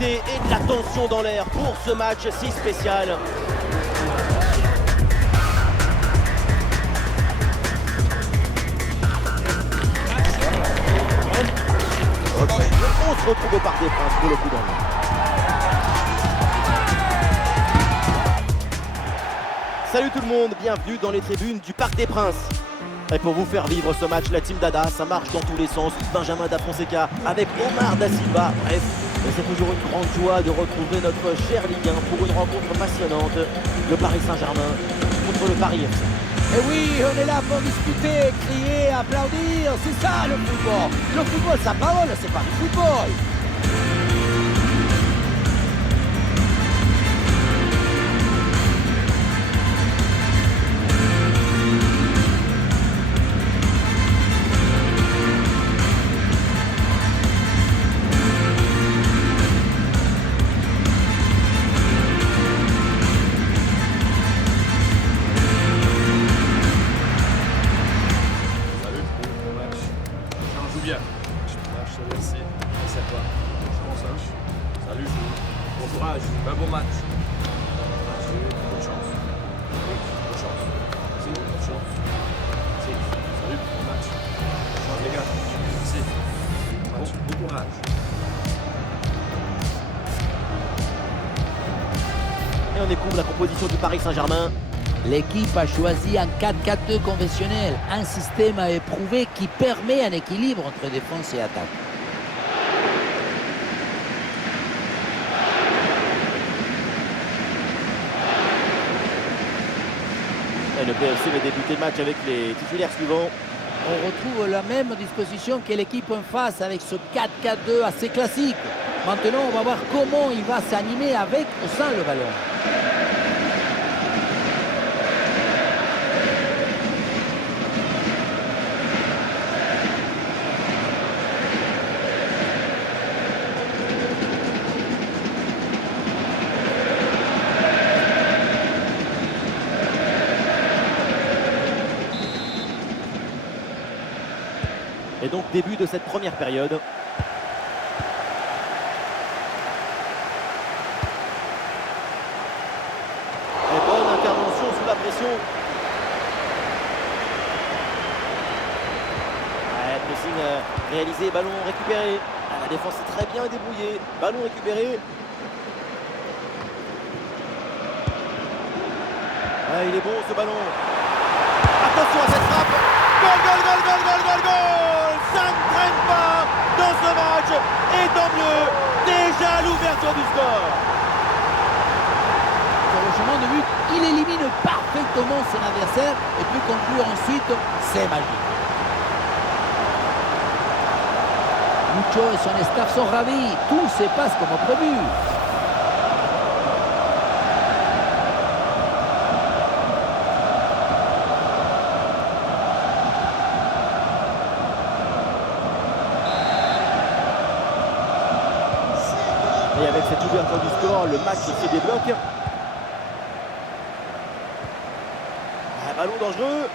Et de la tension dans l'air pour ce match si spécial. On se retrouve au Parc des Princes pour le coup d'envoi. Salut tout le monde, bienvenue dans les tribunes du Parc des Princes. Et pour vous faire vivre ce match, la team Dada, ça marche dans tous les sens. Benjamin Da Fonseca avec Omar Da Silva. Bref, c'est toujours une grande joie de retrouver notre cher Ligue 1 pour une rencontre passionnante. Le Paris Saint-Germain contre le Paris FC. Et oui, on est là pour discuter, crier, applaudir, c'est ça le football. Le football, ça parole, c'est pas le football. Bien. Merci. Merci à toi. Comment ça? Salut. Bon courage. Un bon match. Bonne chance. Bonne chance. Merci. Bonne chance. Merci. Salut. Bon match. Bonne chance, les gars. Merci. Bon courage. Et on découvre la composition du Paris Saint-Germain. L'équipe a choisi un 4-4-2 conventionnel, un système à éprouver qui permet un équilibre entre défense et attaque. Et le PFC va débuter le match avec les titulaires suivants. On retrouve la même disposition que l'équipe en face avec ce 4-4-2 assez classique. Maintenant, on va voir comment il va s'animer avec ou sans le ballon. Et donc début de cette première période. Et bonne intervention sous la pression. Ouais, pressing réalisé, ballon récupéré. La défense est très bien débrouillée. Ballon récupéré. Ouais, il est bon ce ballon. Attention à cette frappe. Goal, goal, goal, goal, goal, goal, goal. Ça ne traîne pas dans ce match. Et tant mieux, déjà l'ouverture du score. Sur le chemin de but, il élimine parfaitement son adversaire et peut conclure ensuite, c'est magique. Lucho et son staff sont ravis, tout se passe comme prévu. Et avec cette ouverture du score, le match se débloque. Un ballon dangereux.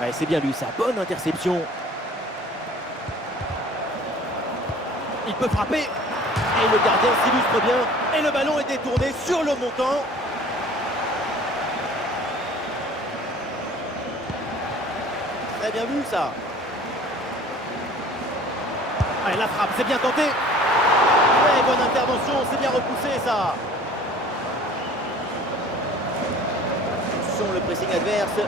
Ouais, c'est bien lui, sa bonne interception. Il peut frapper. Et le gardien s'illustre bien. Et le ballon est détourné sur le montant. Très bien vu ça. Allez, la frappe, c'est bien tenté. Ouais, bonne intervention, c'est bien repoussé ça. Attention, le pressing adverse.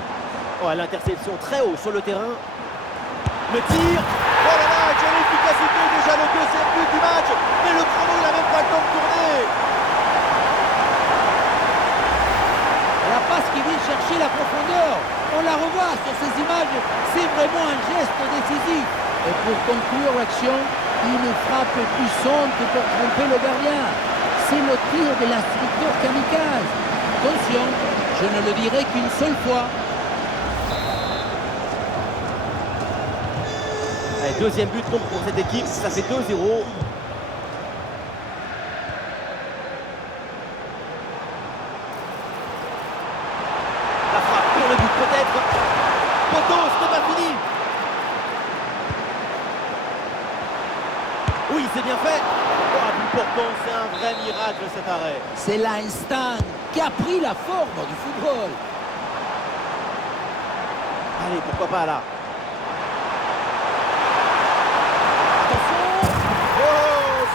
Oh, l'interception très haut sur le terrain. Le tir. Oh là là, quelle efficacité, déjà le deuxième but du match. Mais le chrono, il n'a même pas le temps de tourner. La passe qui vient chercher la profondeur, on la revoit sur ces images, c'est vraiment un geste décisif. Et pour conclure l'action, une frappe puissante pour tromper le gardien. C'est le tir de l'instructeur kamikaze. Attention, je ne le dirai qu'une seule fois. Allez, deuxième but donc pour cette équipe, ça fait 2-0. La frappe pour le but peut-être. Poteau, c'est pas fini. Oui, c'est bien fait. pourtant c'est un vrai miracle cet arrêt. C'est l'instinct qui a pris la forme du football. Allez, pourquoi pas là.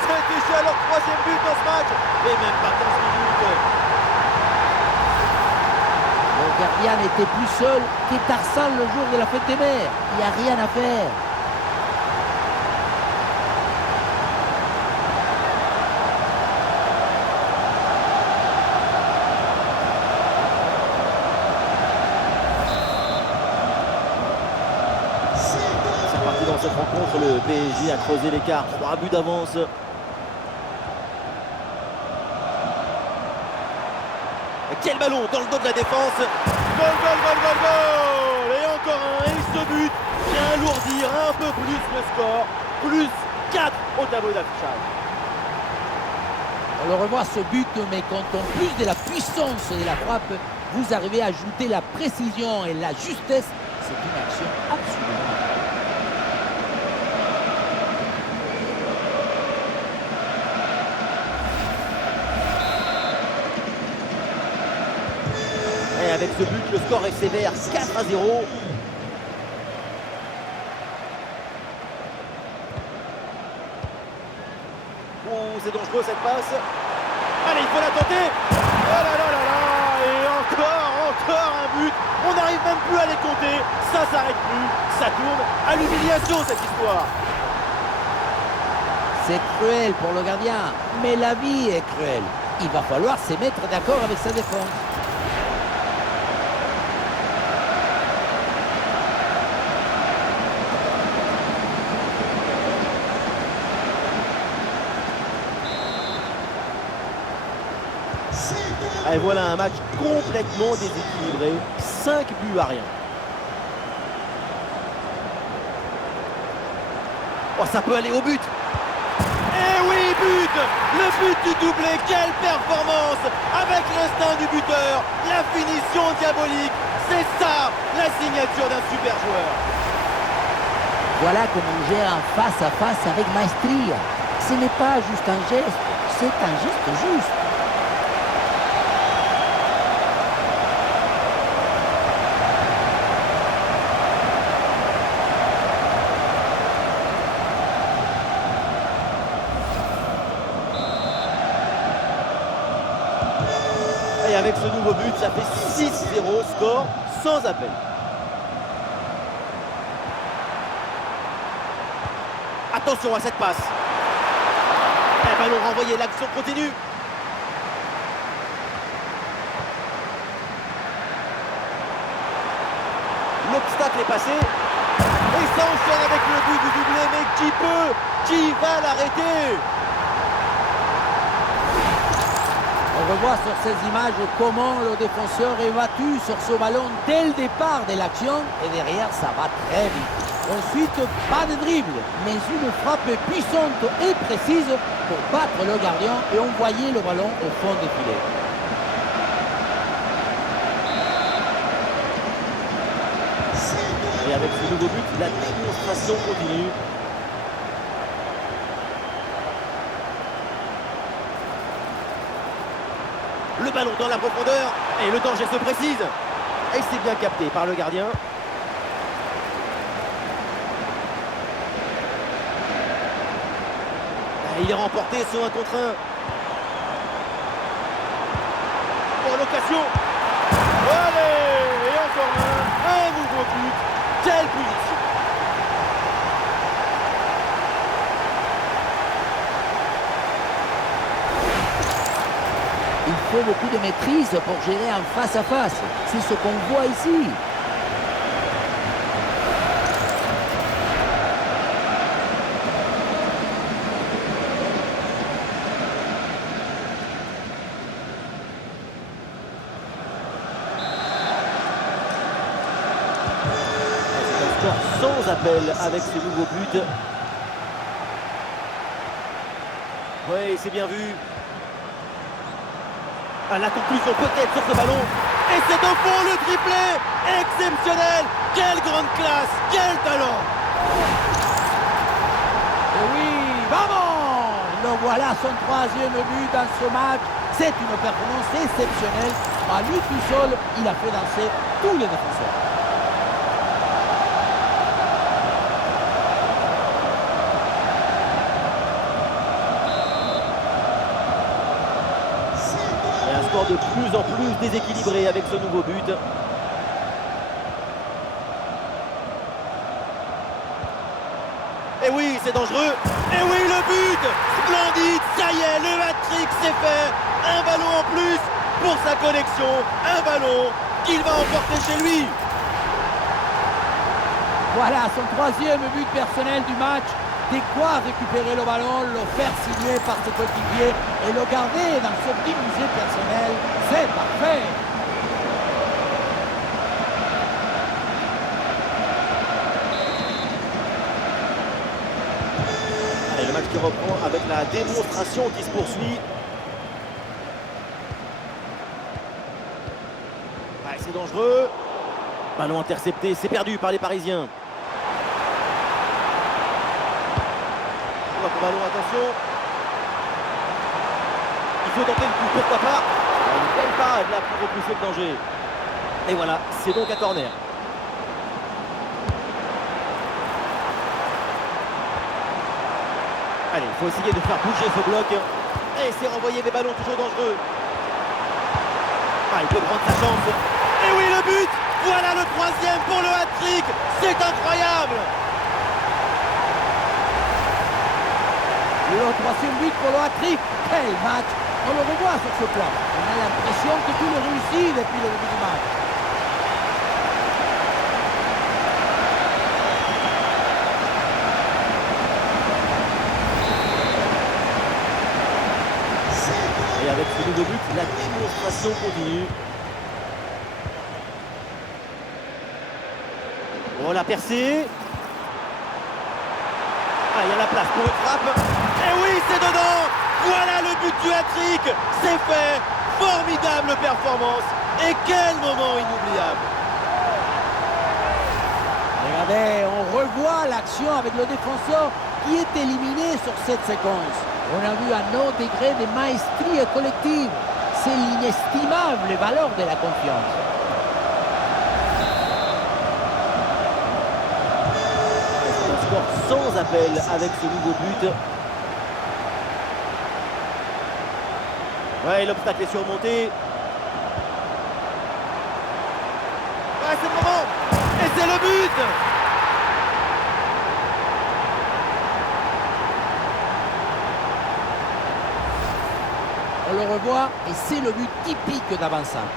C'est déjà leur troisième but dans ce match. Et même pas 15 minutes. Le gardien n'était plus seul que Tarzan le jour de la fête des mères. Il n'y a rien à faire. C'est reparti dans cette rencontre. Le PSG a creusé l'écart. 3 buts d'avance. Quel ballon dans le dos de la défense. Goal, goal, goal, goal, goal. Et encore un. Et ce but vient alourdir un peu plus le score. Plus 4 au tableau d'affichage. On le revoit ce but, mais quand en plus de la puissance de la frappe, vous arrivez à ajouter la précision et la justesse, c'est une action absolument. Et avec ce but, le score est sévère, 4-0. Oh, c'est dangereux cette passe. Allez, il faut la tenter. Oh là là là là. Et encore un but. On n'arrive même plus à les compter. Ça s'arrête plus. Ça tourne à l'humiliation cette histoire. C'est cruel pour le gardien, mais la vie est cruelle. Il va falloir se mettre d'accord avec sa défense. Et voilà un match complètement déséquilibré. 5 buts à rien. Oh, ça peut aller au but. Et oui, but. Le but du doublé. Quelle performance. Avec l'instinct du buteur. La finition diabolique. C'est ça, la signature d'un super joueur. Voilà comment on gère un face-à-face avec maestria. Ce n'est pas juste un geste, c'est un geste juste. Et avec ce nouveau but, ça fait 6-0, score sans appel. Attention à cette passe. Un ballon renvoyé, l'action continue. L'obstacle est passé. Et ça enchaîne avec le but du doublé. Mais qui va l'arrêter? On revoit sur ces images comment le défenseur est battu sur ce ballon dès le départ de l'action et derrière ça va très vite. Ensuite, pas de dribble, mais une frappe puissante et précise pour battre le gardien et envoyer le ballon au fond des filets. Et avec ce nouveau but, la démonstration continue. Le ballon dans la profondeur et le danger se précise. Et c'est bien capté par le gardien. Et il est remporté sur un contre un. Pour l'occasion. Allez, et encore un nouveau but. Quelle punition. Il faut beaucoup de maîtrise pour gérer un face-à-face. C'est ce qu'on voit ici. C'est un score sans appel avec ce nouveau but. Oui, c'est bien vu. À la conclusion peut-être sur ce ballon. Et c'est au fond le triplé. Exceptionnel. Quelle grande classe. Quel talent. Et oui, vamos! Donc voilà son troisième but dans ce match. C'est une performance exceptionnelle. À lui tout seul, il a fait danser tous les défenseurs. Et un score de plus en plus déséquilibré avec ce nouveau but. Et oui, c'est dangereux. Et oui, le but! Splendide, ça y est, le hat-trick c'est fait. Un ballon en plus pour sa collection. Un ballon qu'il va emporter chez lui. Voilà son troisième but personnel du match. De quoi récupérer le ballon, le faire signer par ses coéquipiers et le garder dans ce petit musée personnel. C'est parfait. Allez, le match qui reprend avec la démonstration qui se poursuit. Ouais, c'est dangereux. Ballon intercepté, c'est perdu par les Parisiens. Ballon, attention. Il faut tenter le coup, pourquoi pas. Il ne paye pas de la pour repousser le danger. Et voilà, c'est donc un corner. Allez, il faut essayer de faire bouger ce bloc. Et c'est renvoyer des ballons toujours dangereux. Ah, il peut prendre sa chance. Et oui, le but. Voilà le troisième pour le hat-trick. C'est incroyable. Le troisième but pour le hat-trick. Quel match! On le revoit sur ce plan. On a l'impression que tout le réussit depuis le début du match. Et avec ce nouveau but, la démonstration continue. On l'a percé. Ah, il y a la place pour une frappe. Et oui, c'est dedans. Voilà le but du hat-trick. C'est fait. Formidable performance. Et quel moment inoubliable. Regardez, on revoit l'action avec le défenseur qui est éliminé sur cette séquence. On a vu un autre degré de maestrie collective. C'est l'inestimable valeur de la confiance. Un score sans appel avec ce nouveau but. Ouais, l'obstacle est surmonté. Ouais, c'est le moment. Et c'est le but. On le revoit et c'est le but typique d'Avançant.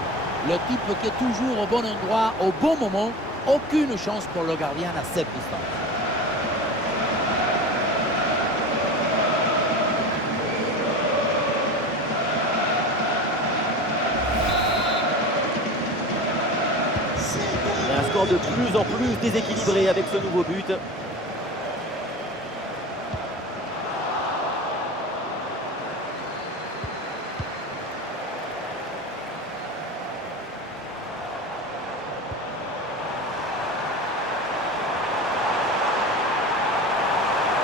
Le type qui est toujours au bon endroit, au bon moment. Aucune chance pour le gardien à cette distance. Et un score de plus en plus déséquilibré avec ce nouveau but.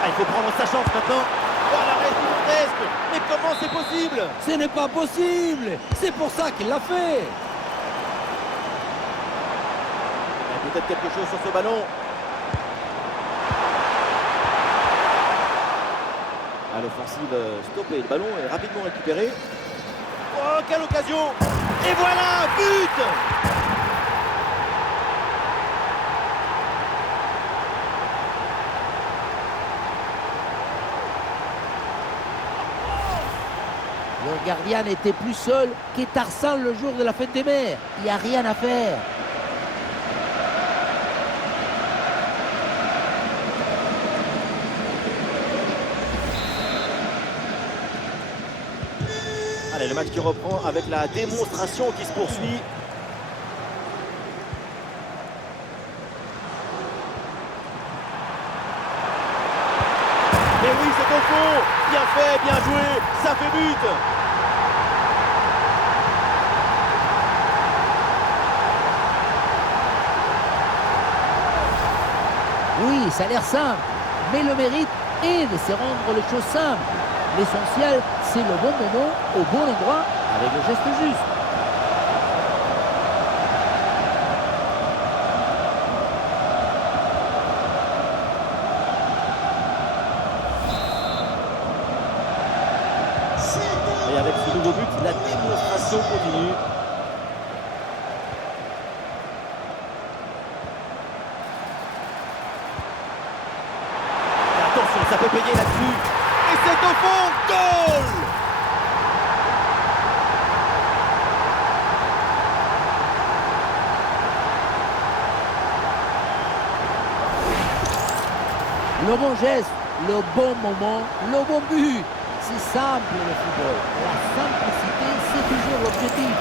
Ah, il faut prendre sa chance maintenant. Oh, l'arrêt gigantesque. Mais comment c'est possible? Ce n'est pas possible. C'est pour ça qu'il l'a fait. Peut-être quelque chose sur ce ballon. À l'offensive stoppée, le ballon est rapidement récupéré. Oh, quelle occasion! Et voilà, but! Le gardien n'était plus seul que Tarzan le jour de la fête des mers. Il n'y a rien à faire. Allez, le match qui reprend avec la démonstration qui se poursuit. Et oui, c'est au fond. Bien fait, bien joué. Ça fait but. Oui, ça a l'air simple, mais le mérite est de se rendre les choses simples. L'essentiel, c'est le bon moment, au bon endroit, avec le geste juste. Et avec ce nouveau but, la démonstration continue. Et attention, ça peut payer là-dessus. Et c'est au fond, goal! Le bon geste, le bon moment, le bon but. C'est simple le football. La simplicité, c'est toujours l'objectif.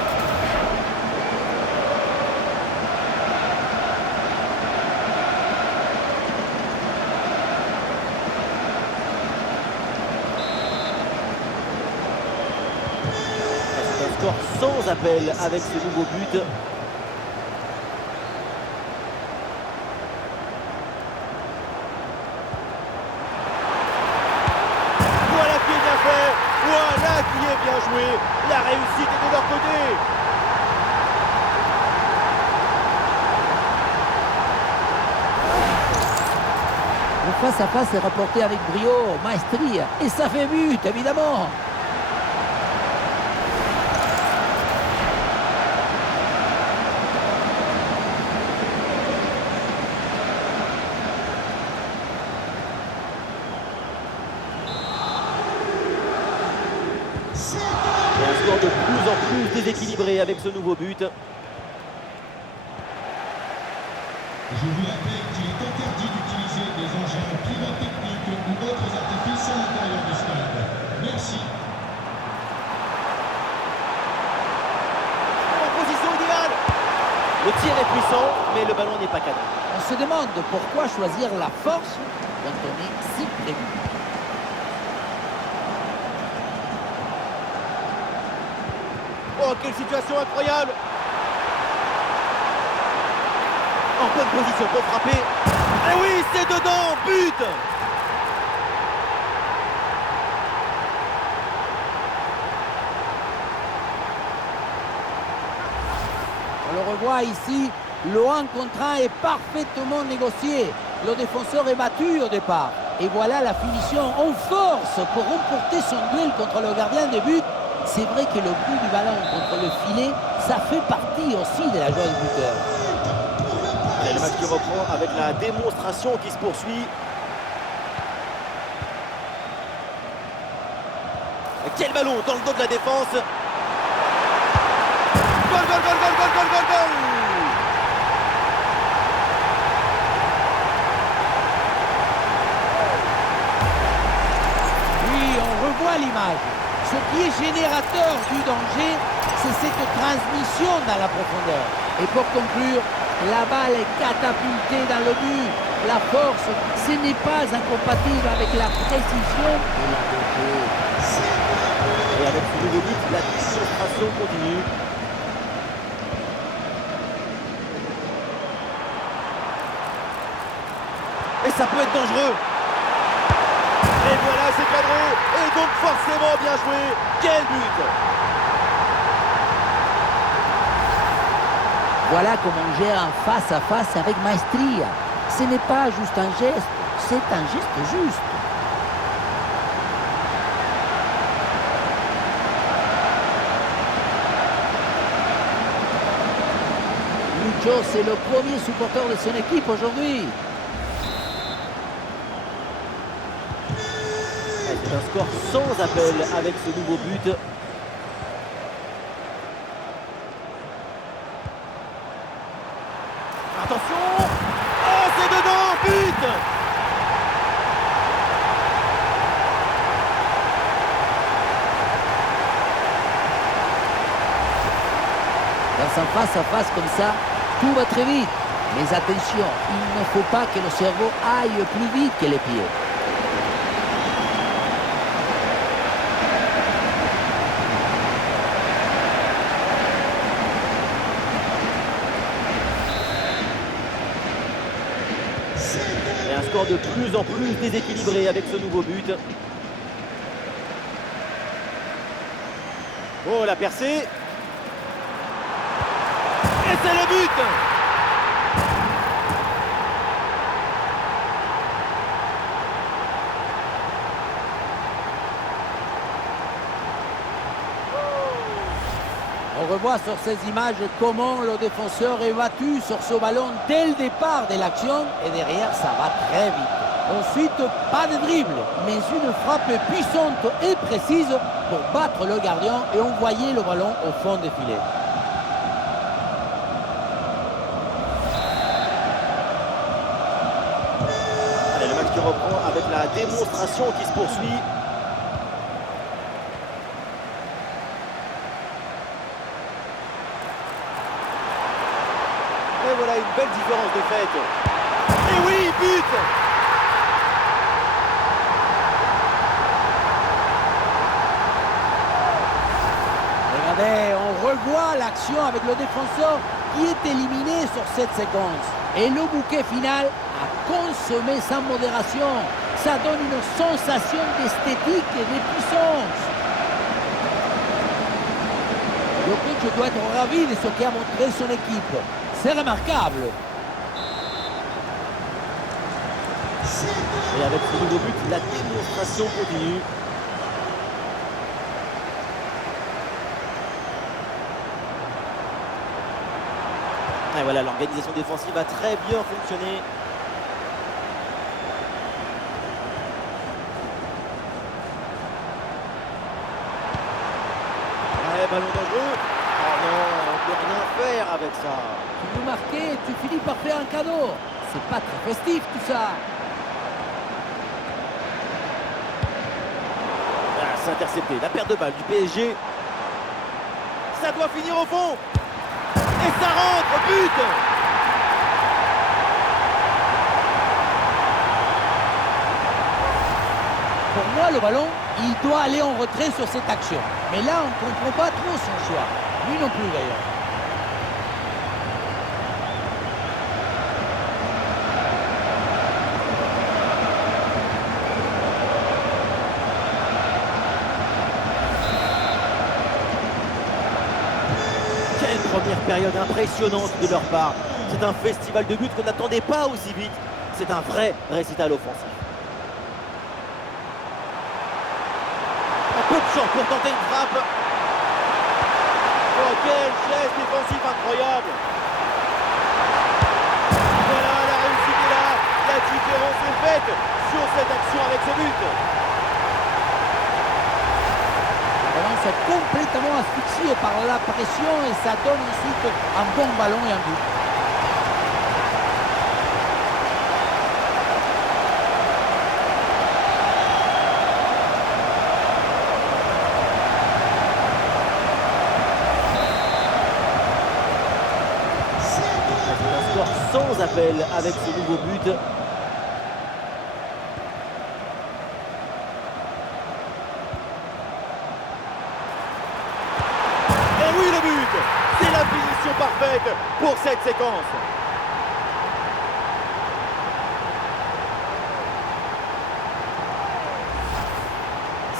C'est un score sans appel avec ce nouveau but. Voilà qui est bien fait, voilà qui est bien joué. La réussite est de leur côté. Le face-à-face est rapporté avec brio, maestria. Et ça fait but, évidemment. Et un score de plus en plus déséquilibré avec ce nouveau but. Je vous rappelle qu'il est interdit d'utiliser des engins pyrotechniques ou autres artifices à l'intérieur du stade. Merci. En position idéale. Le tir est puissant, mais le ballon n'est pas cadré. On se demande pourquoi choisir la force quand on est si prévu. Oh, quelle situation incroyable! En bonne position pour frapper. Et oui, c'est dedans, but! On le revoit ici, le 1 contre 1 est parfaitement négocié. Le défenseur est battu au départ. Et voilà la finition en force pour remporter son duel contre le gardien de but. C'est vrai que le but du ballon contre le filet, ça fait partie aussi de la joie du buteur. Allez, le match qui reprend avec la démonstration qui se poursuit. Et quel ballon dans le dos de la défense! Goal, goal, goal, goal, goal, goal, goal, goal! Oui, on revoit l'image. Ce qui est générateur du danger, c'est cette transmission dans la profondeur. Et pour conclure, la balle est catapultée dans le but. La force, ce n'est pas incompatible avec la précision et la beauté. Et avec ce nouveau but, la démonstration continue. Et ça peut être dangereux. Et voilà, c'est cadré. Et donc forcément bien joué. Quel but! Voilà comment on gère un face-à-face avec maestria. Ce n'est pas juste un geste, c'est un geste juste. Lucho, c'est le premier supporter de son équipe aujourd'hui. C'est un score sans appel avec ce nouveau but. Attention! Oh, c'est dedans! But! Dans un face-à-face comme ça, tout va très vite. Mais attention, il ne faut pas que le cerveau aille plus vite que les pieds. Et un score de plus en plus déséquilibré avec ce nouveau but. Oh, la percée. Et c'est le but. On revoit sur ces images comment le défenseur est battu sur ce ballon dès le départ de l'action et derrière ça va très vite. Ensuite, pas de dribble, mais une frappe puissante et précise pour battre le gardien et envoyer le ballon au fond des filets. Allez, le match qui reprend avec la démonstration qui se poursuit. Et voilà une belle différence de fait. Et oui, but! Regardez, on revoit l'action avec le défenseur qui est éliminé sur cette séquence. Et le bouquet final a consommé sans modération. Ça donne une sensation d'esthétique et de puissance. Le coach doit être ravi de ce qu'a montré son équipe. C'est remarquable. Et avec ce nouveau but, la démonstration continue. Et voilà, l'organisation défensive a très bien fonctionné. Ouais, ballon dangereux. Oh non, on peut rien faire avec ça. Tu veux marquer et tu finis par faire un cadeau. C'est pas très festif tout ça. Ah, c'est intercepté. La perte de balle du PSG. Ça doit finir au fond. Et ça rentre, but! Pour moi, le ballon, il doit aller en retrait sur cette action. Mais là, on ne comprend pas trop son choix. Lui non plus d'ailleurs. Quelle première période impressionnante de leur part. C'est un festival de buts qu'on n'attendait pas aussi vite. C'est un vrai récital offensif. Un peu de chance pour tenter une frappe. Oh, quel geste défensif incroyable. Voilà, la réussite est là. La différence est faite sur cette action avec ce but. Le ballon s'est complètement asphyxié par la pression et ça donne ensuite un bon ballon et un but. C'est un score sans appel avec ce nouveau but. Et oui, le but! C'est la finition parfaite pour cette séquence.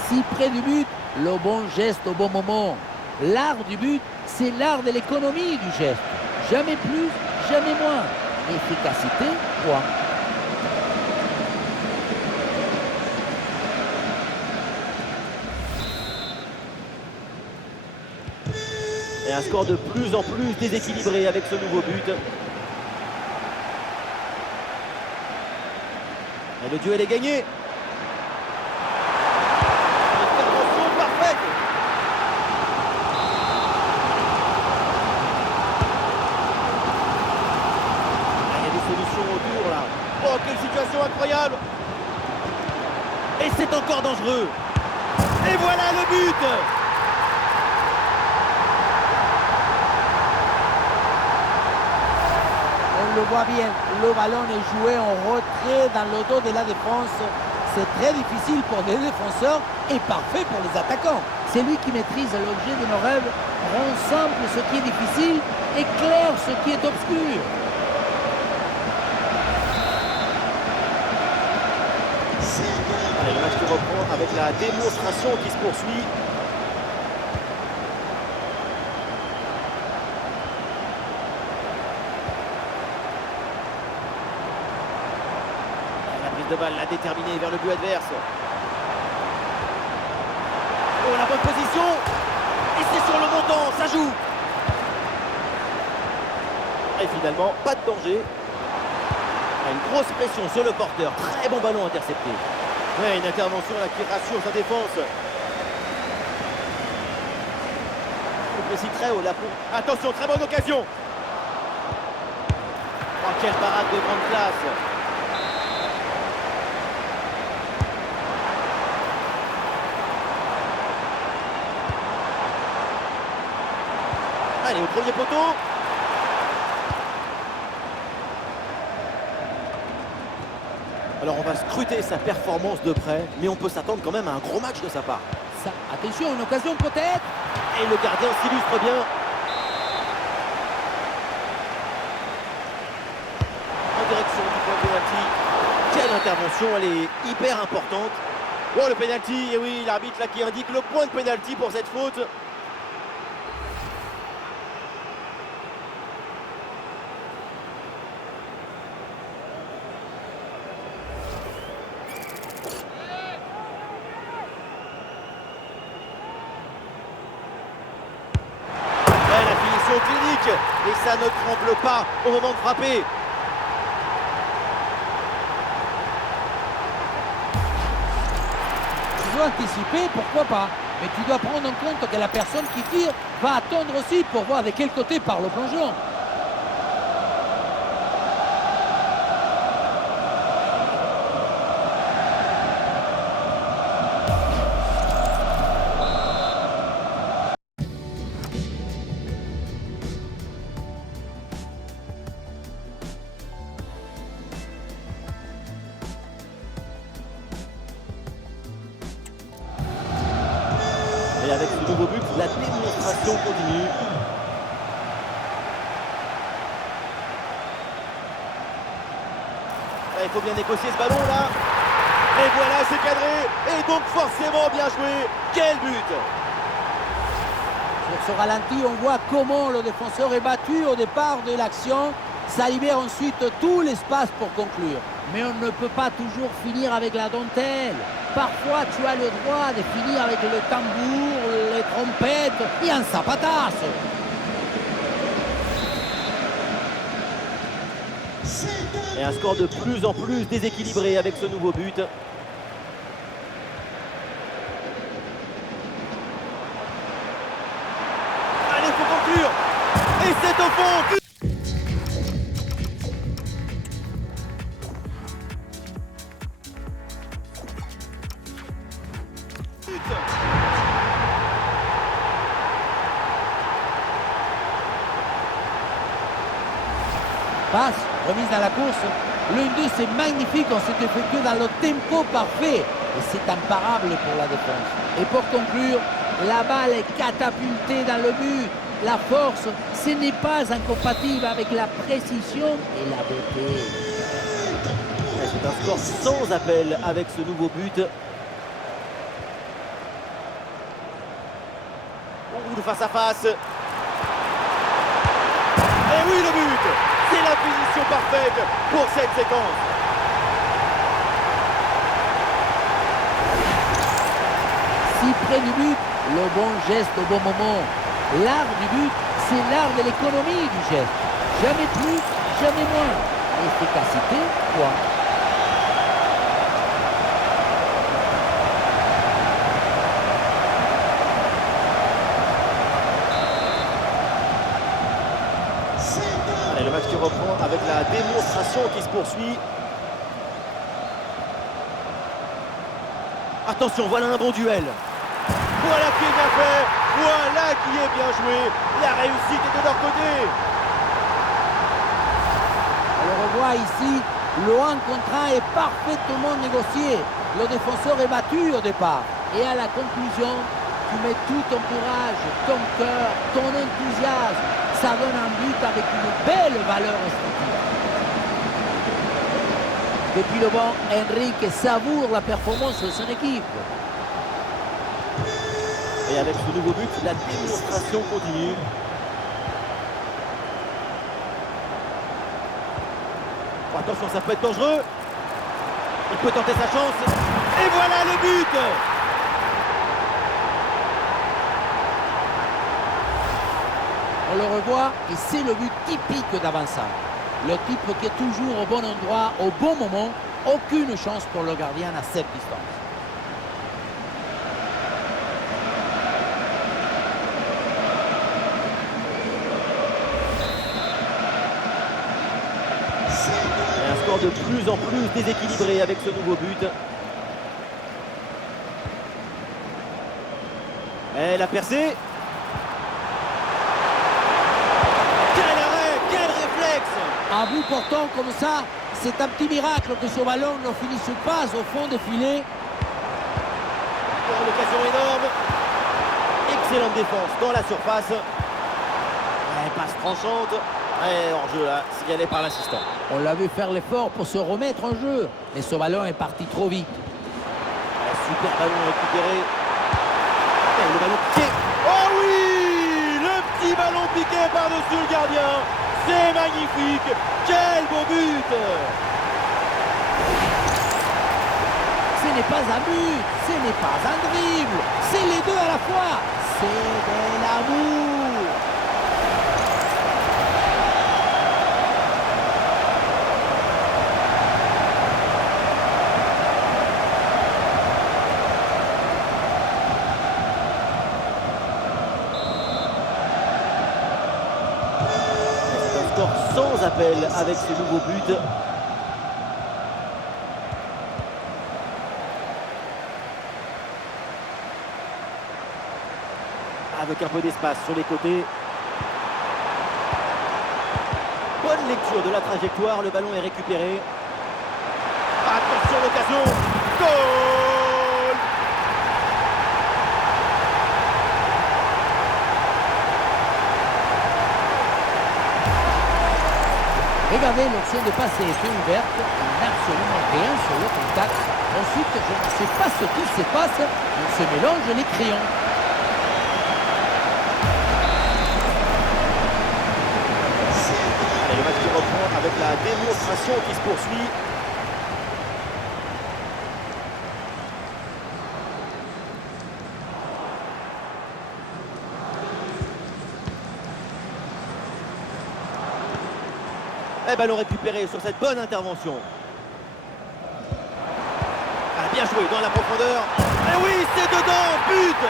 Si près du but, le bon geste au bon moment. L'art du but, c'est l'art de l'économie du geste. Jamais plus, jamais moins. Efficacité, point. Et un score de plus en plus déséquilibré avec ce nouveau but. Et le duel est gagné. Intervention parfaite. Ah, il y a des solutions autour là. Oh, quelle situation incroyable. Et c'est encore dangereux. Et voilà le but. On le voit bien, le ballon est joué en retrait dans le dos de la défense. C'est très difficile pour les défenseurs et parfait pour les attaquants. C'est lui qui maîtrise l'objet de nos rêves, rend simple ce qui est difficile, éclaire ce qui est obscur. Allez, le match qui reprend avec la démonstration qui se poursuit. prise de balle, la déterminée vers le but adverse. Oh, la bonne position. Et c'est sur le montant, ça joue. Et finalement, pas de danger. Une grosse pression sur le porteur. Très bon ballon intercepté. Ouais, une intervention là qui rassure sa défense. Précis très haut là pour... Attention, très bonne occasion. Oh, quelle parade de grande classe. Allez, au premier poteau. Alors on va scruter sa performance de près, mais on peut s'attendre quand même à un gros match de sa part. Ça, attention, une occasion peut-être. Et le gardien s'illustre bien. En direction du point de pénalty. Quelle intervention, elle est hyper importante. Oh, le pénalty, et oui, l'arbitre là qui indique le point de pénalty pour cette faute. Clinique et ça ne tremble pas au moment de frapper. Tu dois anticiper, pourquoi pas. Mais tu dois prendre en compte que la personne qui tire va attendre aussi pour voir de quel côté part le plongeon. Et avec ce nouveau but, la démonstration continue. Il faut bien négocier ce ballon là. Et voilà, c'est cadré. Et donc forcément bien joué. Quel but! Sur ce ralenti, on voit comment le défenseur est battu au départ de l'action. Ça libère ensuite tout l'espace pour conclure. Mais on ne peut pas toujours finir avec la dentelle. Parfois, tu as le droit de finir avec le tambour, les trompettes et un zapatasse. Et un score de plus en plus déséquilibré avec ce nouveau but. Allez, faut conclure. Et c'est au fond. Passe, remise dans la course. L'un d'eux, c'est magnifique, on s'est effectué dans le tempo parfait. Et c'est imparable pour la défense. Et pour conclure, la balle est catapultée dans le but. La force, ce n'est pas incompatible avec la précision et la beauté. C'est un score sans appel avec ce nouveau but. Le face à face. Et oui, le but. C'est la finition parfaite pour cette séquence. Si près du but, le bon geste au bon moment. L'art du but, c'est l'art de l'économie du geste. Jamais plus, jamais moins. Efficacité, quoi. Allez, le match qui reprend avec la démonstration qui se poursuit. Attention, voilà un bon duel. Voilà qui est bien fait. Voilà qui est bien joué. La réussite est de leur côté. On le revoit ici, le 1 contre 1 est parfaitement négocié. Le défenseur est battu au départ. Et à la conclusion, tu mets tout ton courage, ton cœur, ton enthousiasme. Ça donne un but avec une belle valeur esthétique. Depuis le banc, Enrique savoure la performance de son équipe. Et avec ce nouveau but, la démonstration continue. Oh, attention, ça peut être dangereux. Il peut tenter sa chance. Et voilà le but. On le revoit et c'est le but typique d'Avançat. Le type qui est toujours au bon endroit, au bon moment. Aucune chance pour le gardien à cette distance. Et un score de plus en plus déséquilibré avec ce nouveau but. Et la percée. Quel arrêt, quel réflexe! À bout portant comme ça, c'est un petit miracle que ce ballon ne finisse pas au fond de filet. Une occasion énorme. Excellente défense dans la surface. Ouais, passe tranchante. Ouais, hors-jeu là, signalé par l'assistant. On l'a vu faire l'effort pour se remettre en jeu. Mais ce ballon est parti trop vite. Ouais, super ballon récupéré. Et le ballon piqué. Oh oui! Le petit ballon piqué par-dessus le gardien. C'est magnifique. Quel beau but! Ce n'est pas un but, ce n'est pas un dribble, c'est les deux à la fois. C'est de l'amour. C'est un score sans appel avec ce nouveau but. Avec un peu d'espace sur les côtés. Bonne lecture de la trajectoire, le ballon est récupéré. Attention, l'occasion. Goal! Regardez, l'option de passer était ouverte, il n'a absolument rien sur le contact. Ensuite, je ne sais pas ce qu'il se passe, il se mélange les crayons. Allez, le match qui reprend avec la démonstration qui se poursuit. Et ballon récupéré sur cette bonne intervention. Ah, bien joué dans la profondeur. Et oui, c'est dedans, but!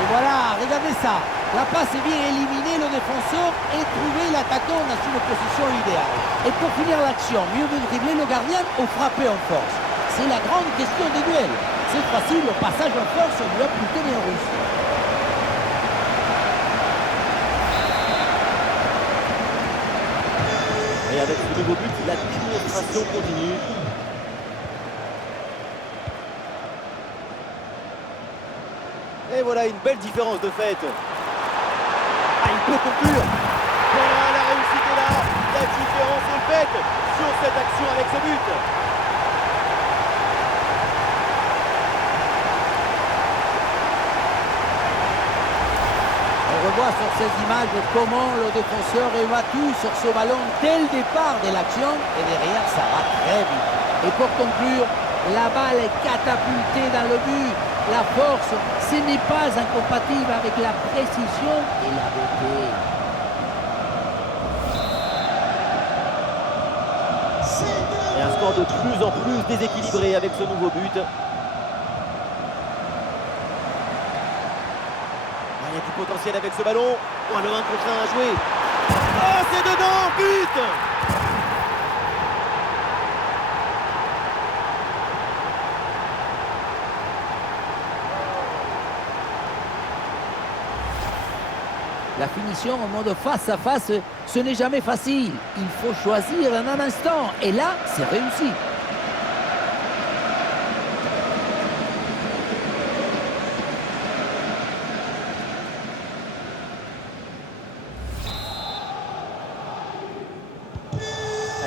Et voilà, regardez ça. La passe est bien éliminée, le défenseur et trouvé l'attaquant dans une position idéale. Et pour finir l'action, mieux de dribbler le gardien ou frapper en force? C'est la grande question des duels. Cette fois-ci, le passage en force lui a plutôt bien réussi. Et avec ce nouveau but, la démonstration continue. Et voilà une belle différence de fait. Ah, il peut conclure. Voilà, la réussite est là. La différence est faite sur cette action avec ce but. On revoit sur ces images comment le défenseur est battu sur ce ballon dès le départ de l'action et derrière ça va très vite. Et pour conclure, la balle est catapultée dans le but. La force, ce n'est pas incompatible avec la précision et la beauté. Et un score de plus en plus déséquilibré avec ce nouveau but. Il y a du potentiel avec ce ballon. Oh, le 1 contre 1 à jouer. Oh, c'est dedans, but! La finition en mode face à face, ce n'est jamais facile. Il faut choisir en un instant. Et là, c'est réussi.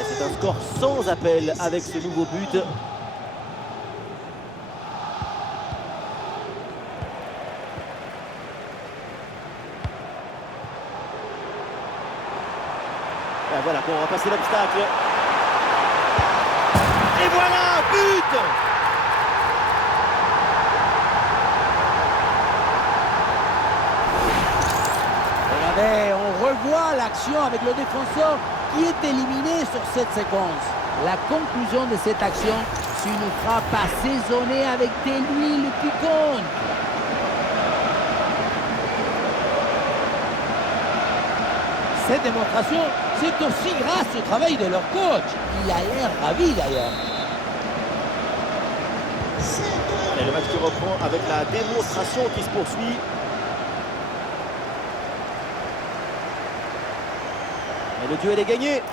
C'est un score sans appel avec ce nouveau but. Voilà, bon, on va passer l'obstacle. Et voilà, but! Regardez, on revoit l'action avec le défenseur qui est éliminé sur cette séquence. La conclusion de cette action, c'est une frappe assaisonnée avec de l'huile qui compte. Cette démonstration, c'est aussi grâce au travail de leur coach. Il a l'air ravi d'ailleurs. Allez, le match qui reprend avec la démonstration qui se poursuit. Et le duel est gagné.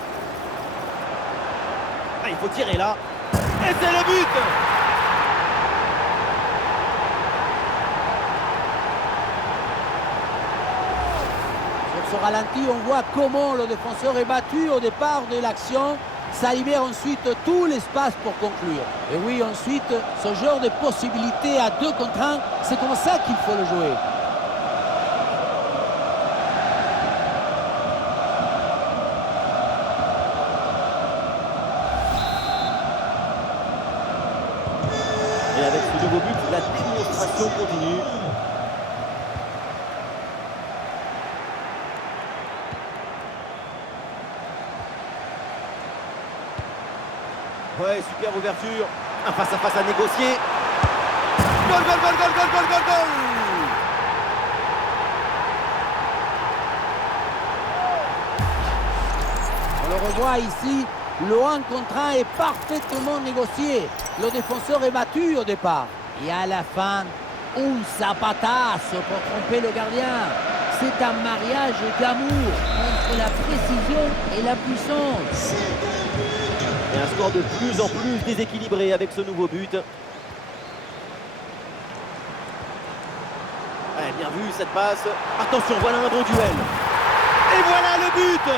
Ah, il faut tirer là. Et c'est le but! Sur ce ralenti, on voit comment le défenseur est battu au départ de l'action. Ça libère ensuite tout l'espace pour conclure. Et oui, ensuite, ce genre de possibilité à 2 contre 1, c'est comme ça qu'il faut le jouer. Et avec ce nouveau but, la démonstration continue. Ouais, super ouverture. Un face-à-face à négocier. Goal, goal, goal, goal, goal, goal, goal, goal! On le revoit ici, le 1 contre 1 est parfaitement négocié. Le défenseur est battu au départ. Et à la fin, un zapatasse pour tromper le gardien. C'est un mariage d'amour entre la précision et la puissance. Et un score de plus en plus déséquilibré avec ce nouveau but. Ouais, bien vu cette passe. Attention, voilà un bon duel. Et voilà le but!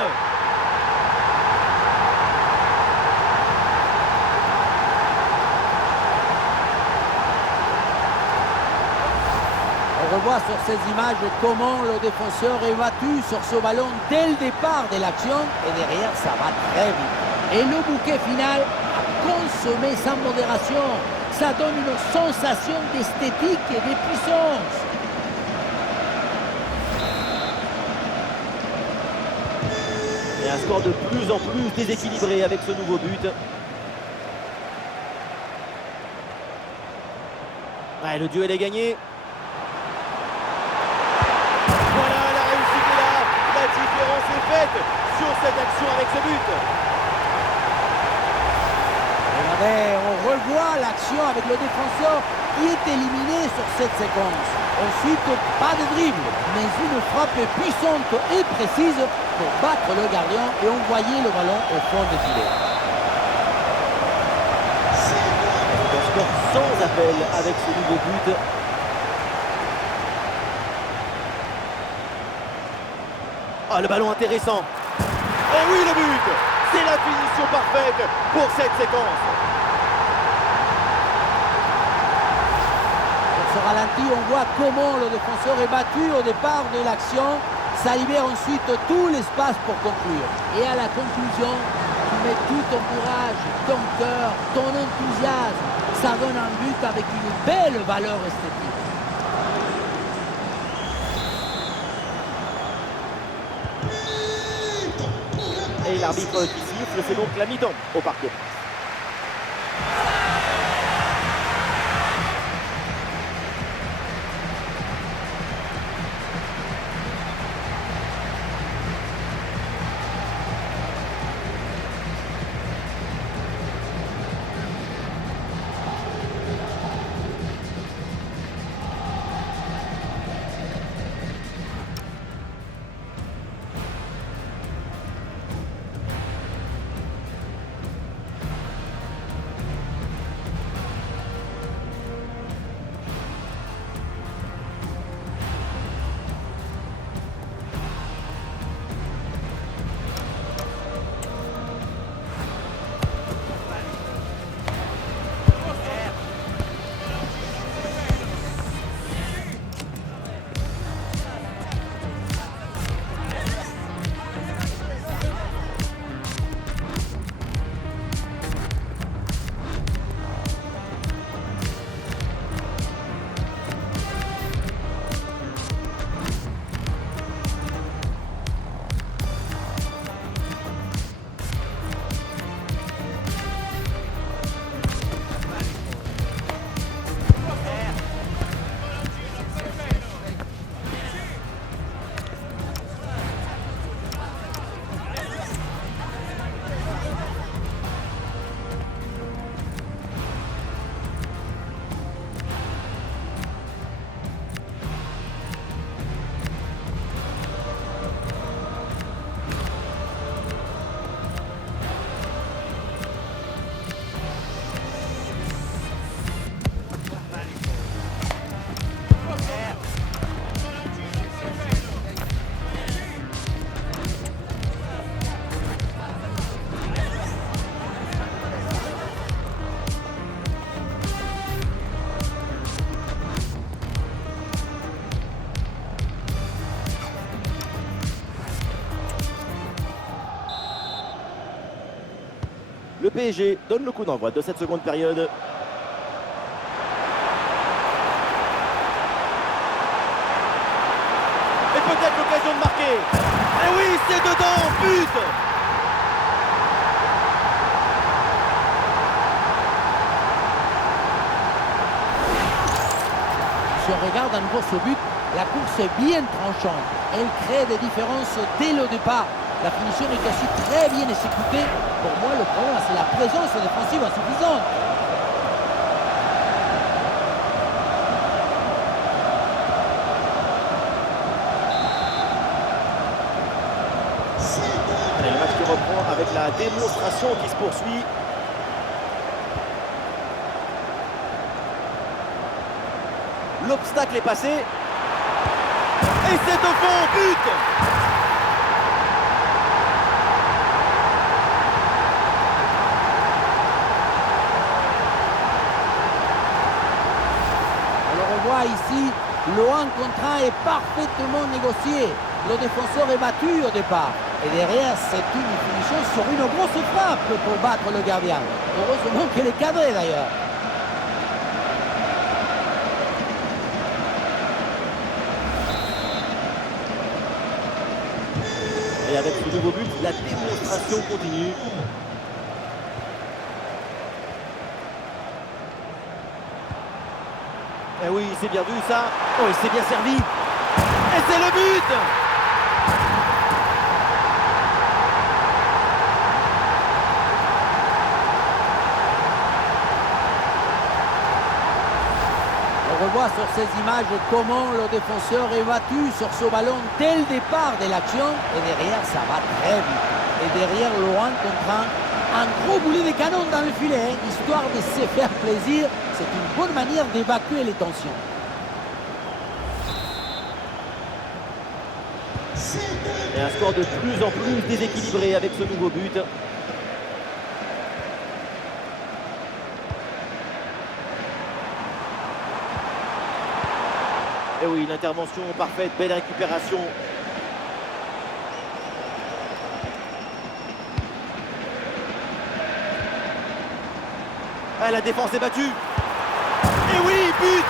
On revoit sur ces images comment le défenseur est battu sur ce ballon dès le départ de l'action. Et derrière, ça va très vite. Et le bouquet final a consommé sans modération. Ça donne une sensation d'esthétique et de puissance. Et un score de plus en plus déséquilibré avec ce nouveau but. Ouais, le duel est gagné. Voilà, la réussite est là. La différence est faite sur cette action avec ce but. Regardez, on revoit l'action avec le défenseur qui est éliminé sur cette séquence. Ensuite, pas de dribble, mais une frappe puissante et précise pour battre le gardien et envoyer le ballon au fond du filet. Un score sans appel avec ce nouveau but. Ah, le ballon intéressant. Et oui, le but! C'est la finition parfaite pour cette séquence. Sur ce ralenti, on voit comment le défenseur est battu au départ de l'action. Ça libère ensuite tout l'espace pour conclure. Et à la conclusion, tu mets tout ton courage, ton cœur, ton enthousiasme. Ça donne un but avec une belle valeur esthétique. Et l'arbitre qui siffle, c'est donc la mi-temps au Parc des Princes. PSG donne le coup d'envoi de cette seconde période. Et peut-être l'occasion de marquer. Et oui, c'est dedans, but! Si on regarde à nouveau ce but, la course est bien tranchante. Elle crée des différences dès le départ. La finition est aussi très bien exécutée. Pour moi, le problème, c'est la présence défensive insuffisante. Allez, le match qui reprend avec la démonstration qui se poursuit. L'obstacle est passé. Et c'est au fond, but! Alors on voit ici, le 1 contre 1 est parfaitement négocié. Le défenseur est battu au départ. Et derrière, c'est une finition sur une grosse frappe pour battre le gardien. Heureusement qu'elle est cadrée d'ailleurs. Et avec ce nouveau but, la démonstration continue. Et oui, c'est bien vu ça. Oh, il s'est bien servi. Et c'est le but! On revoit sur ces images comment le défenseur est battu sur ce ballon dès le départ de l'action. Et derrière, ça va très vite. Et derrière, le 1 contre 1, un gros boulet de canon dans le filet, histoire de se faire plaisir. C'est une bonne manière d'évacuer les tensions. Et un score de plus en plus déséquilibré avec ce nouveau but. Et oui, l'intervention parfaite, belle récupération. Ah, la défense est battue. Et oui, but!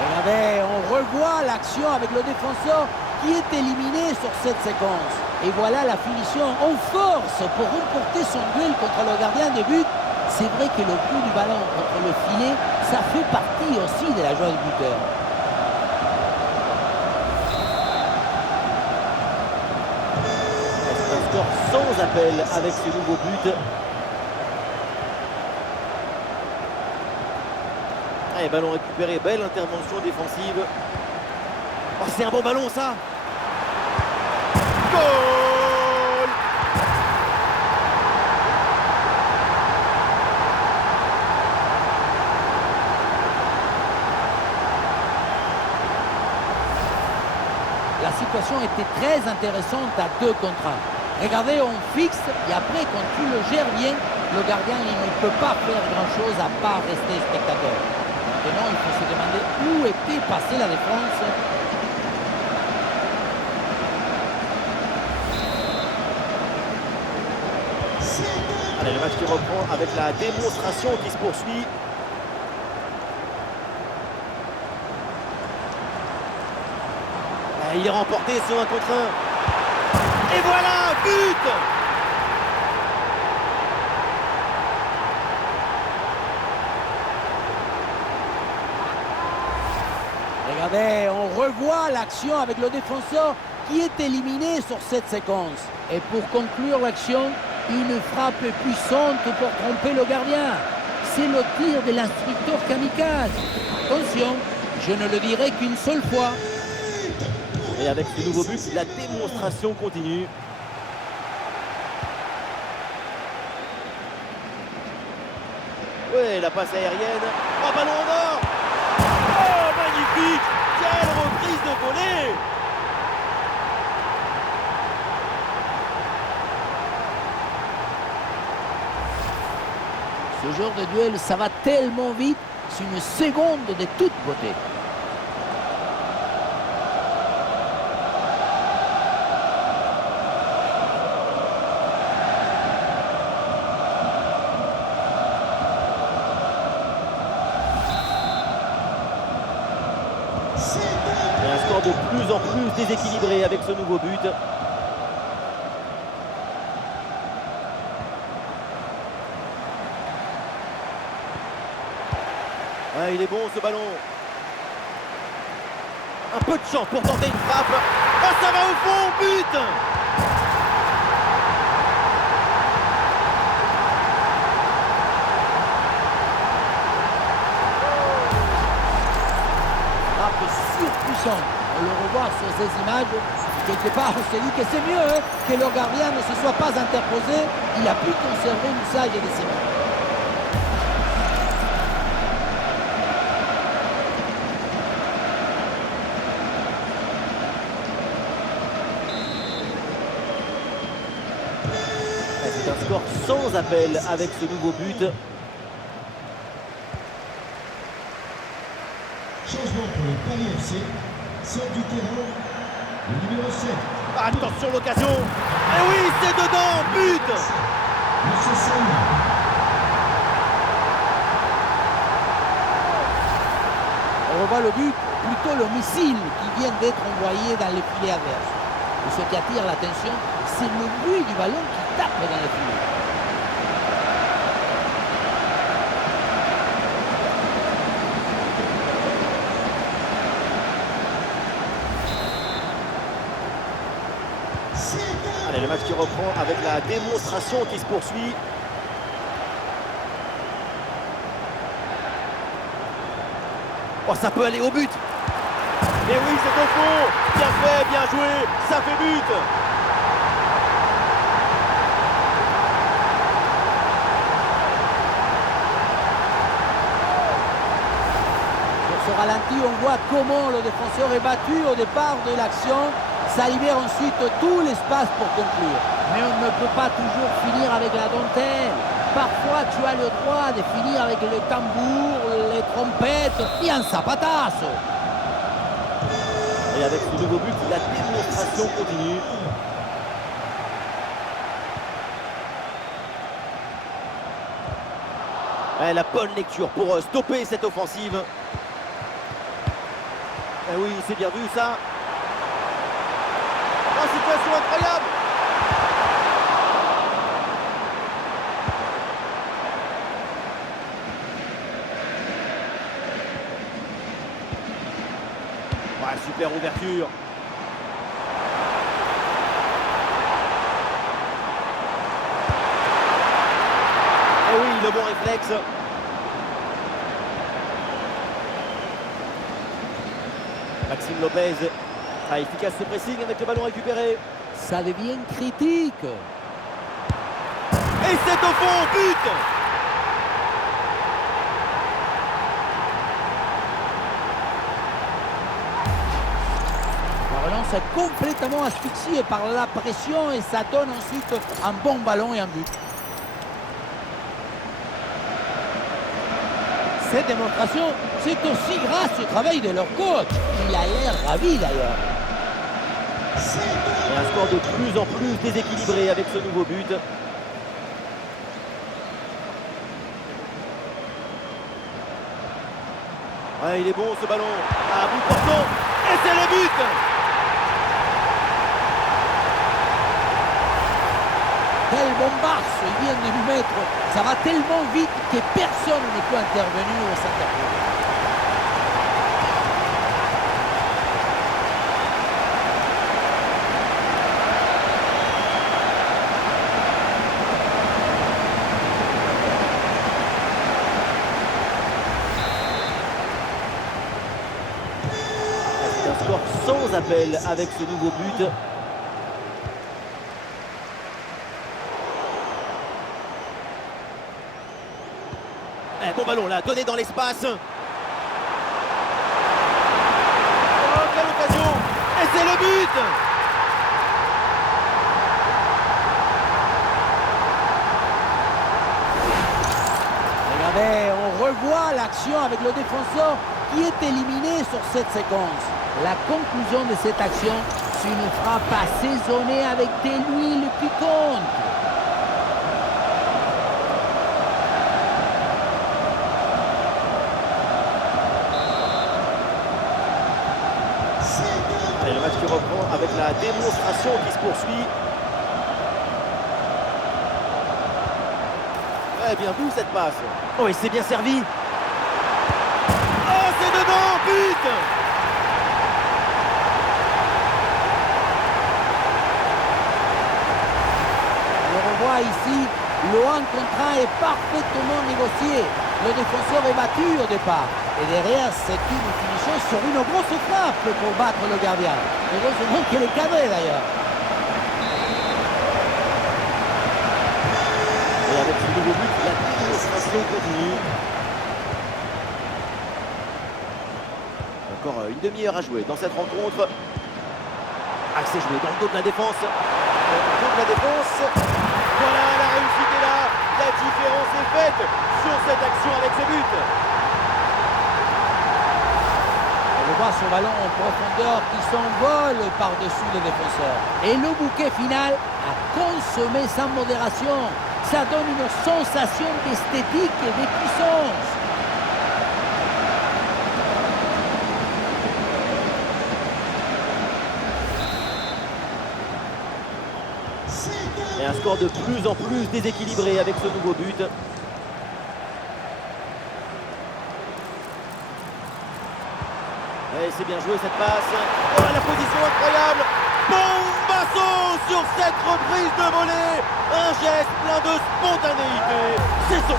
Regardez, on revoit l'action avec le défenseur qui est éliminé sur cette séquence. Et voilà la finition en force pour remporter son duel contre le gardien de but. C'est vrai que le coup du ballon contre le filet, ça fait partie aussi de la joie du buteur. C'est un score sans appel avec ce nouveau but. Allez, ballon récupéré, belle intervention défensive. Oh, c'est un bon ballon ça. Goal! La situation était très intéressante à 2 contre 1. Regardez, on fixe et après, quand tu le gères bien, le gardien il ne peut pas faire grand-chose à part rester spectateur. Maintenant, il faut se demander où était passée la défense. Allez, le match qui reprend avec la démonstration qui se poursuit. Il est remporté sur 1 contre 1. Et voilà, but! Regardez, on revoit l'action avec le défenseur qui est éliminé sur cette séquence. Et pour conclure l'action, une frappe puissante pour tromper le gardien. C'est le tir de l'instructeur kamikaze. Attention, je ne le dirai qu'une seule fois. Et avec ce nouveau but, la démonstration continue. Ouais, la passe aérienne. Oh, ballon en or! Oh, magnifique! Quelle reprise de volée! Ce genre de duel, ça va tellement vite, c'est une seconde de toute beauté. déséquilibré avec ce nouveau but. Ouais, il est bon ce ballon. Un peu de chance pour tenter une frappe. Oh, ça va au fond, but! Frappe surpuissante. On le revoit sur ces images. Quelque part, on se dit que c'est mieux que le gardien ne se soit pas interposé. Il a pu conserver l'usage de ses mains. C'est un score sans appel avec ce nouveau but. Changement pour le Paris FC. Sort du terrain, le numéro 7. Attention l'occasion. Et oui, c'est dedans, but! Monsieur Sanya. On revoit le but, plutôt le missile qui vient d'être envoyé dans les filets adverses. Et ce qui attire l'attention, c'est le bruit du ballon qui tape dans les filets. Allez, le match qui reprend avec la démonstration qui se poursuit. Oh, ça peut aller au but. Et oui, c'est au fond. Bien fait, bien joué. Ça fait but. Sur ce ralenti, on voit comment le défenseur est battu au départ de l'action. Ça libère ensuite tout l'espace pour conclure. Mais on ne peut pas toujours finir avec la dentelle. Parfois, tu as le droit de finir avec les tambours, les trompettes et un zapatasso. Et avec ce nouveau but, la démonstration continue. Ouais, la bonne lecture pour stopper cette offensive. Eh oui, c'est bien vu ça. Oh, situation incroyable. Ouais, super ouverture. Et oui, le bon réflexe. Maxime Lopez a efficace ce pressing avec le ballon récupéré. Ça devient critique. Et c'est au fond, but! La relance est complètement asphyxiée par la pression et ça donne ensuite un bon ballon et un but. Cette démonstration, c'est aussi grâce au travail de leur coach. Il a l'air ravi d'ailleurs. Et un score de plus en plus déséquilibré avec ce nouveau but. Ouais, il est bon ce ballon. À bout portant. Et c'est le but! Quel bombasse il vient de nous mettre. Ça va tellement vite que personne ne peut intervenir au s'interposer. C'est un score sans appel avec ce nouveau but. Bon ballon là, donné dans l'espace. Oh, quelle occasion! Et c'est le but! Regardez, on revoit l'action avec le défenseur qui est éliminé sur cette séquence. La conclusion de cette action, c'est une frappe assaisonnée avec de l'huile piquante. Allez, le match qui reprend avec la démonstration qui se poursuit. Ouais, bien vu cette passe. Oh, et c'est bien servi. Oh, c'est dedans, but! On revoit ici, le 1 contre 1 est parfaitement négocié. Le défenseur est battu au départ. Et derrière, c'est une finition sur une grosse frappe pour battre le gardien. Heureusement qu'il est cadré d'ailleurs. Et avec ce nouveau but, la démonstration continue. Encore une demi-heure à jouer dans cette rencontre. Ah, c'est joué dans le dos de la défense. Dans le dos de la défense. Voilà, la réussite est là. La différence est faite sur cette action avec ce but. On voit son ballon en profondeur qui s'envole par-dessus les défenseurs. Et le bouquet final a consommé sans modération. Ça donne une sensation d'esthétique et de puissance. Et un score de plus en plus déséquilibré avec ce nouveau but. Et c'est bien joué cette passe. Oh, la position incroyable. Bombasso sur cette reprise de volée. Un geste plein de spontanéité. C'est son jeu.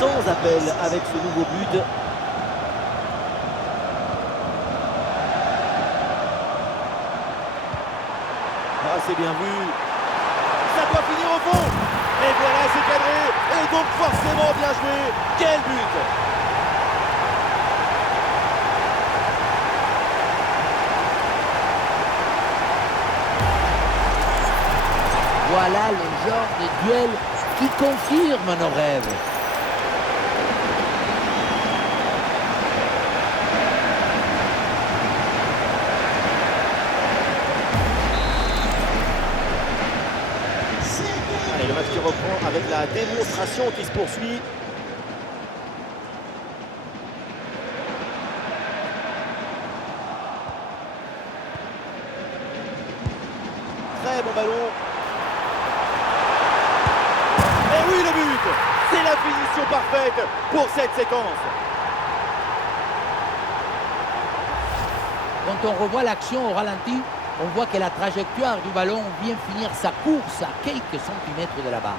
Sans appel avec ce nouveau but. Ah, c'est bien vu. Ça doit finir au fond. Et voilà, c'est cadré. Et donc forcément bien joué. Quel but! Voilà le genre de duel qui confirme nos rêves. Allez, le match qui reprend avec la démonstration qui se poursuit. Très bon ballon. Et oui, le but! C'est la finition parfaite pour cette séquence. Quand on revoit l'action au ralenti, on voit que la trajectoire du ballon vient finir sa course à quelques centimètres de la barre.